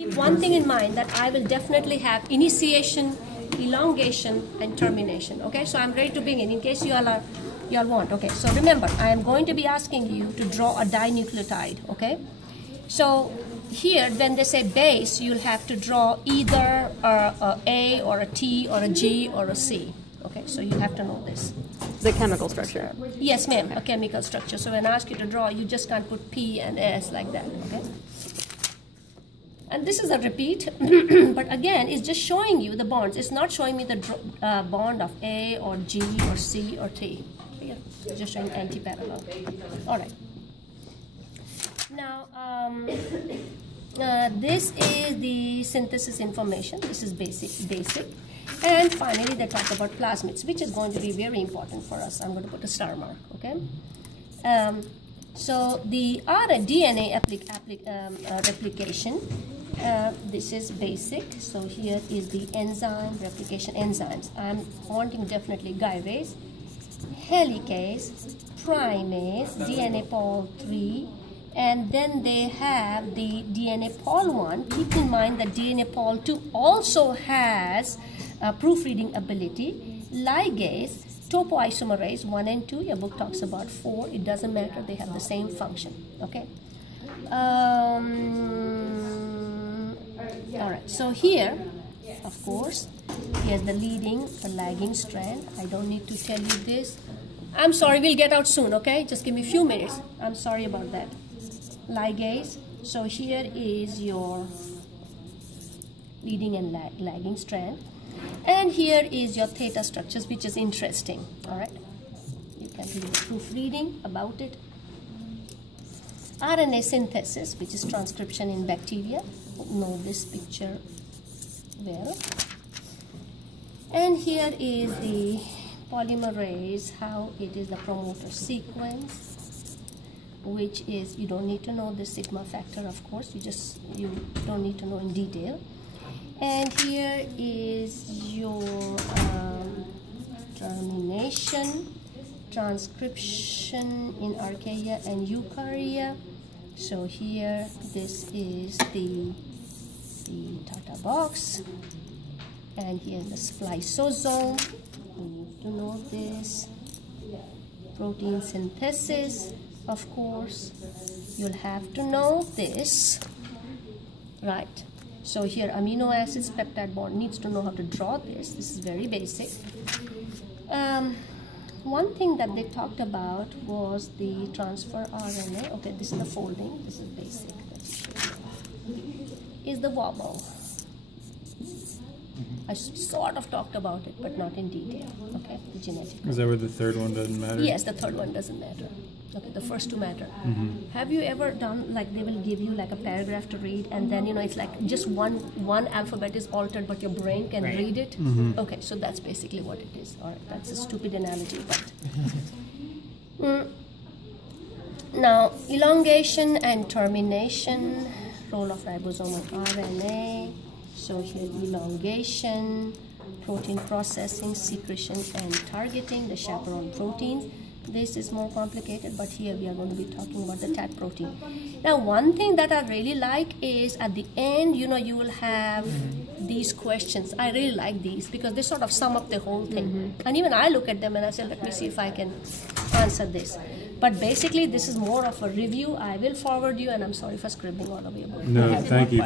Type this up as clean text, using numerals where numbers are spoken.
Keep one thing in mind, that I will definitely have initiation, elongation, and termination. Okay, so I'm ready to begin in case you all want. Okay, so remember, I am going to be asking you to draw a dinucleotide. Okay, so here when they say base, you'll have to draw either a A or a T or a G or a C. Okay, so you have to know this. The chemical structure. Yes, ma'am, a chemical structure. So when I ask you to draw, you just can't put P and S like that. Okay. And this is a repeat, but again, it's just showing you the bonds. It's not showing me the bond of A or G or C or T. It's just showing anti-parallel. All right. Now, this is the synthesis information. This is basic. And finally, they talk about plasmids, which is going to be very important for us. I'm going to put a star mark, okay? So the DNA replication, this is basic. So here is the enzyme replication enzymes. I'm wanting definitely gyrase, helicase, primase, DNA pol 3, and then they have the DNA pol 1. Keep in mind that DNA pol 2 also has proofreading ability, ligase, topoisomerase 1 and 2. Your book talks about 4. It doesn't matter. They have the same function. Okay. All right. So here, of course, here's the leading, the lagging strand. I don't need to tell you this. I'm sorry. We'll get out soon. Okay. Just give me a few minutes. I'm sorry about that. Ligase. So here is your leading and lagging strand. And here is your theta structures, which is interesting. All right, you can do proofreading about it. RNA synthesis, which is transcription in bacteria. Know this picture well. And here is the polymerase, how it is the promoter sequence, which is, you don't need to know the sigma factor, of course. You don't need to know in detail. And here is your termination, transcription in archaea and eukarya. So here, this is the Tata box. And here's the spliceosome. You need to know this. Protein synthesis, of course. You'll have to know this, right? So here, amino acids, peptide bond, needs to know how to draw this. This is very basic. One thing that they talked about was the transfer RNA. Okay, this is the folding. This is basic. Is the wobble. I sort of talked about it, but not in detail. Okay, the genetic. Is that where the third one doesn't matter? Yes, the third one doesn't matter. Okay, the first two matter. Have you ever done, like, they will give you like a paragraph to read, and then, you know, it's like just one alphabet is altered, but your brain can read it? Okay, so that's basically what it is. All right, that's a stupid analogy, but now elongation and termination, role of ribosomal RNA. So here, elongation, protein processing, secretion, and targeting, the chaperone proteins. This is more complicated, but here we are going to be talking about the TAT protein. Now, one thing that I really like is at the end, you know, you will have these questions. I really like these because they sort of sum up the whole thing. And even I look at them and I say, let me see if I can answer this. But basically, this is more of a review. I will forward you, and I'm sorry for scribbling all over your book. No, thank you.